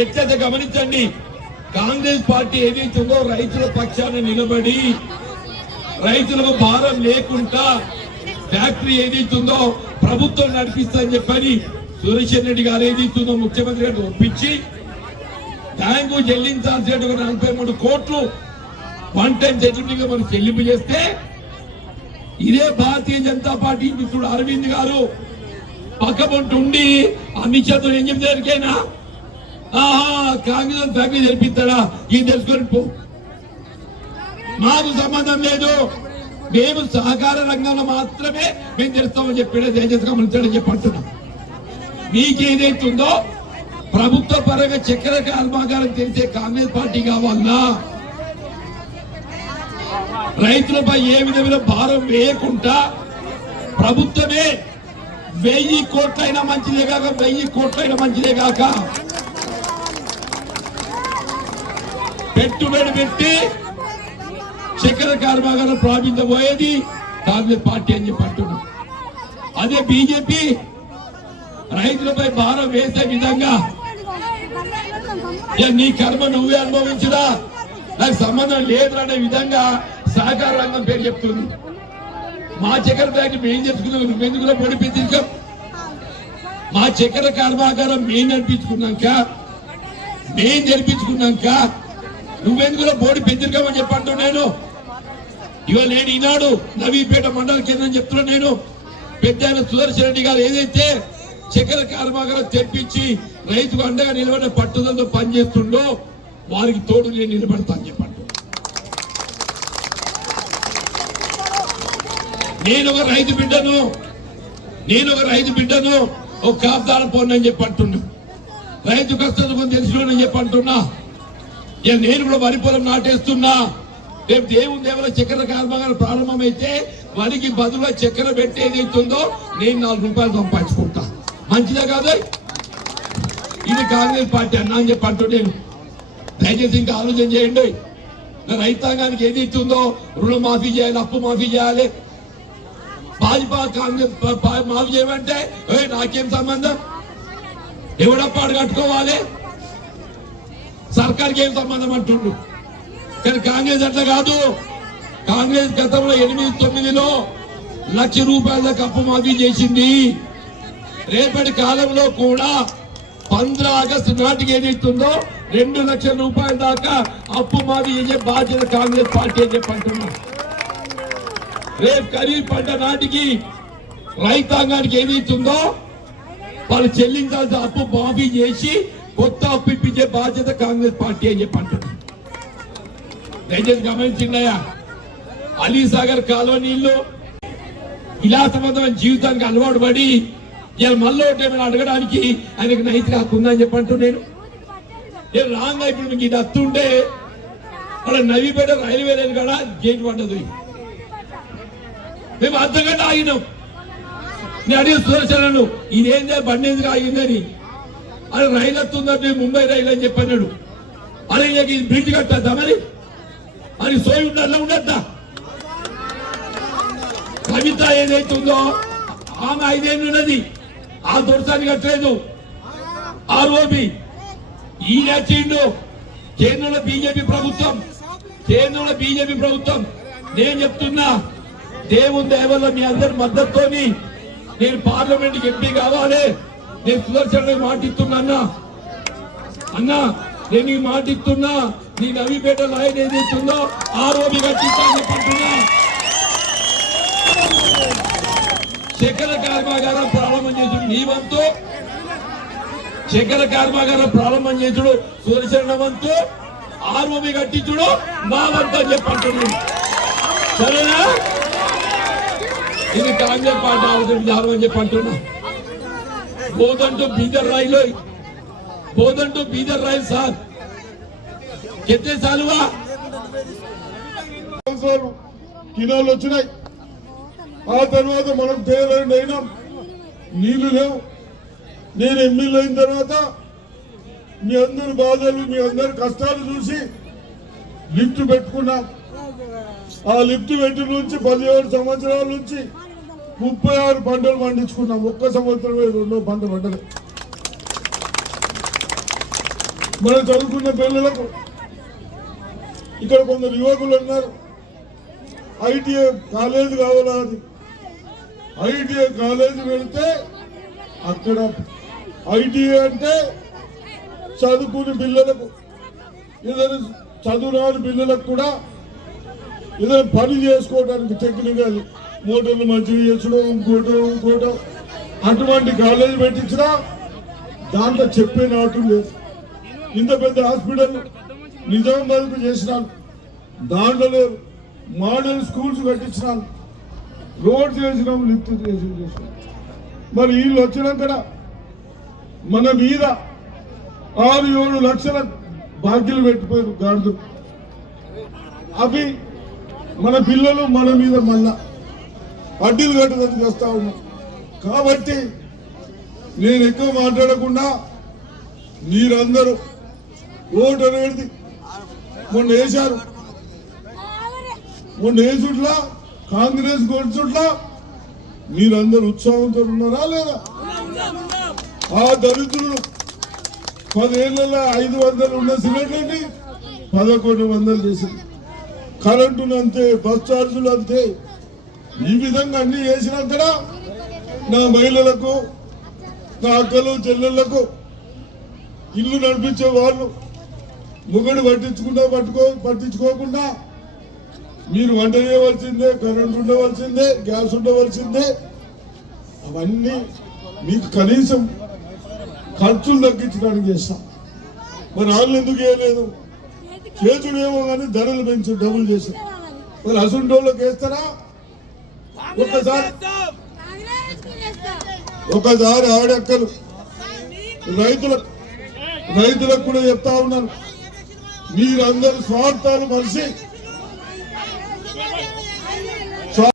వ్యక్తత గమనించండి. కాంగ్రెస్ పార్టీ ఏదైతుందో రైతుల పక్షాన నిలబడి రైతులకు భారం లేకుండా ఫ్యాక్టరీ ఏదైతుందో ప్రభుత్వం నడిపిస్తుందని చెప్పని సురేష్ రెడ్డి గారు ఏదైతుందో ముఖ్యమంత్రి గారిని ఒప్పించి బ్యాంకు చెల్లించాల్సిన నలభై మూడు కోట్లు వన్ టైం సెటిల్మెంట్ మనం చెల్లింపు చేస్తే ఇదే భారతీయ జనతా పార్టీ మిత్రుడు అరవింద్ గారు పక్కపొంటు ఉండి అమిత్ షాతో ఏం చెప్తారికైనా ఆహా కాంగ్రెస్ ఫ్యాక్టరీ జరిపిస్తాడా ఇది తెలుసుకొని పో. మాకు సంబంధం లేదు. మేము సహకార రంగంలో మాత్రమే మేము తెలుస్తామని చెప్పాడే. తేజస్ గమనించాడని చెప్పి అంటున్నాం మీకేదైతుందో ప్రభుత్వ పరంగా చక్కెర కర్మాగారం తెలిసే కాంగ్రెస్ పార్టీ కావాలన్నా రైతులపై ఏ విధమైన భారం వేయకుండా ప్రభుత్వమే వెయ్యి కోట్లైనా మంచిదే కాక వెయ్యి కోట్లైనా మంచిదే కాక పెట్టుబడి పెట్టి చక్కెర కార్మాగారం ప్రారంభించబోయేది కాంగ్రెస్ పార్టీ అని చెప్పి అంటున్నాం. అదే బీజేపీ రైతులపై భారం వేసే విధంగా నీ కర్మ నువ్వే అనుభవించడా నాకు సంబంధం లేదు అనే విధంగా సహకార రంగం పేరు చెప్తుంది. మా చక్కెర ఫ్యాక్టరీ మేము చేసుకున్నాం? నువ్వెందుకు పొడిపించాం మా చక్కెర కర్మాగారం మేము నడిపించుకున్నాక మేము జరిపించుకున్నాక నువ్వెందుకు బోడి పెంచుకోమని చెప్పంటూ నేను? ఇవాళ నేను ఈనాడు నవీపేట మండల కేంద్రం చెప్తున్నా నేను. పెద్ద ఆయన సుదర్శన్ రెడ్డి గారు ఏదైతే చక్కెర కర్మాగారం తెప్పించి రైతుకు అండగా నిలబడిన పట్టుదలతో పనిచేస్తుండో వారికి తోడు నేను నిలబడతాను చెప్పండి నేను ఒక రైతు బిడ్డను. నేను ఒక రైతు బిడ్డను. ఒక కాపుదార పోనని చెప్పి అంటున్నా రైతు కష్టం తెలిసిన చెప్పి అంటున్నా నేను కూడా వరి పొలం నాటేస్తున్నా. రేపు దేవుని దేవుల చక్కెర కర్మగారు ప్రారంభమైతే వరికి బదులుగా చక్కెర పెట్టి ఏదైతుందో నేను నాలుగు రూపాయలు సంపాదించుకుంటా. మంచిదే కాదు? ఇది కాంగ్రెస్ పార్టీ అన్నా అని చెప్పి అంటూ నేను దయచేసి ఇంకా ఆలోచన చేయండి. రైతాంగానికి ఏది ఇస్తుందో రుణమాఫీ చేయాలి అప్పు మాఫీ చేయాలి. భాజపా కాంగ్రెస్ మాఫీ చేయమంటే నాకేం సంబంధం? ఎవడప్పాడు కట్టుకోవాలి. సర్కార్కి ఏం సంబంధం అంటుండు? కానీ కాంగ్రెస్ అట్లా కాదు. కాంగ్రెస్ గతంలో ఎనిమిది తొమ్మిదిలో లక్ష రూపాయల దాకా అప్పు మాఫీ చేసింది. రేపటి కాలంలో కూడా పంద్ర ఆగస్టు నాటికి ఏదైతుందో రెండు లక్షల రూపాయల దాకా అప్పు మాఫీ చేసే బాధ్యత కాంగ్రెస్ పార్టీ అని చెప్పంటున్నా రేపు ఖరీఫ్ పంట నాటికి రైతాంగానికి ఏదైతుందో వాళ్ళు చెల్లించాల్సిన అప్పు మాఫీ చేసి కొత్త అప్పు ఇప్పించే బాధ్యత కాంగ్రెస్ పార్టీ అని చెప్పి అంటున్నారు దయచేసి గమనించిందయ్యా అలీసాగర్ కాలువ నీళ్ళు విలాసవంతమైన జీవితానికి అలవాటు పడి ఇలా మళ్ళీ ఒకటి అడగడానికి ఆయనకు నైతిక హక్కు ఉందని చెప్పంటూ నేను నేను రాంగ్ ఇప్పుడు మీకు ఇది అత్తుంటే అక్కడ నవీపేట రైల్వే లైన్ కాడ గేట్ పడ్డదు. మేము అర్ధ గంట ఆగినాం. నేను అడిగి సుదర్శనను ఇదేందే బండి ఎందుకు ఆగిందని? అరే రైలు వస్తుందంటే ముంబై రైలు అని చెప్పన్నాడు. అరే ఇది బ్రిడ్జ్ కట్టద్దా మరి? అని సోయి ఉండాలా ఉండద్దా? కవిత ఏదైతుందో ఆమె ఐదేళ్ళు ఉన్నది. ఆ దొరసాన్ని కట్టలేదు. ఆర్ఓబి ఈయన వచ్చిండు. కేంద్రంలో బీజేపీ ప్రభుత్వం. కేంద్రంలో బీజేపీ ప్రభుత్వం. నేను చెప్తున్నా దేవుని దయవల్ల మీ అందరి మద్దతుతోని నేను పార్లమెంట్ ఎంపీ కావాలి. నేను సుదర్శన్ మాటిస్తున్నా అన్నా. అన్నా నేను ఈ నీ నవీపేట లైన్ ఏదైతుందో ఆరోపి కట్టిస్తా అని చక్కెర కర్మాగారం ప్రారంభం చేసుడు నీ వంతు. చక్కెర కర్మాగారం ప్రారంభం చేసుడు సుదర్శన వంతు. ఆరోపి కట్టించుడు నా వంతు అని చెప్పంటున్నాను సరేనా? ఇది కాంగ్రెస్ పార్టీ ఆలోచన విధానం అని చెప్పి అంటున్నా Bodhan to Bidar rail Bodhan to Bidar rail sir. ఎత్తే చాలువా సంవత్సరాలు కిలోలు వచ్చినాయి. ఆ తర్వాత మనం తేలండి అయినాం నీళ్ళు లేవు. నేను ఎమ్మెల్యే అయిన తర్వాత మీ అందరి బాధలు మీ అందరి కష్టాలు చూసి లిఫ్ట్ పెట్టుకున్నాం. ఆ లిఫ్ట్ పెట్టి నుంచి పదిహేడు సంవత్సరాల నుంచి ముప్పై ఆరు పంటలు పండించుకున్నాం. ఒక్క సంవత్సరమే రెండో పంట పంటలు మనం చదువుకున్న పిల్లలకు ఇక్కడ కొందరు యువకులు ఉన్నారు. ఐటీఐ కాలేజ్ కావాలా అది? ఐటీఐ కాలేజ్ వెళ్తే అక్కడ ఐటీఐ అంటే చదువుకుని పిల్లలకు ఏదైనా చదువురాని పిల్లలకు కూడా ఏదైనా పని చేసుకోవడానికి టెక్నికల్ మోటార్లు మంచిగా చేసుడు ఇంకోటో ఇంకోటో. అటువంటి కాలేజ్ పెట్టించినా దాంట్లో చెప్పే నాటు లేదు. ఇంత పెద్ద హాస్పిటల్ నిజామాబాద్కు చేసినాను దాంట్లో లేదు మోడల్ స్కూల్స్ కట్టించినాను రోడ్ చేసినాం లిఫ్ట్ చేసి చేసినాం. మరి వీళ్ళు వచ్చినాక మన మీద ఆరు ఏడు లక్షల బాధ్యలు పెట్టిపోయారు గాడిద అవి మన పిల్లలు మన మీద మళ్ళా. వడ్డీలు కట్టడం చేస్తా ఉన్నాం. కాబట్టి నేను ఎక్కువ మాట్లాడకుండా మీరందరూ ఓటు అనేది మొన్న వేశారు. మొన్న వేసుట్లా కాంగ్రెస్ కొడుచుట్లా మీరందరూ ఉత్సాహంతో ఉన్నారా లేదా? ఆ దరిద్రులు పదేళ్ళలో ఐదు వందలు ఉన్న సిలిండర్ని పదకొండు వందలు చేసింది. కరెంటును అంతే బస్ ఛార్జీలు అంతే. ఈ విధంగా అన్ని చేసినంతట నా మహిళలకు నా అక్కలు చెల్లెళ్ళకు ఇల్లు నడిపించే వాళ్ళు ముగడు పట్టించుకుంటా పట్టుకో పట్టించుకోకుండా మీరు వంట చేయవలసిందే కరెంట్ ఉండవలసిందే గ్యాస్ ఉండవలసిందే అవన్నీ మీకు కనీసం ఖర్చులు తగ్గించడానికి చేస్తాం. మరి వాళ్ళు ఎందుకు చేయలేదు? చేతుడేమో కానీ ధరలు పెంచి డబ్బులు చేశారు మరి అసుంటోళ్ళకి వేస్తారా? ఒక్కసారి. ఒకసారి ఆడక్కలు. రైతులకు రైతులకు కూడా చెప్తా ఉన్నాను. మీరందరూ స్వార్థాలు మనిషి.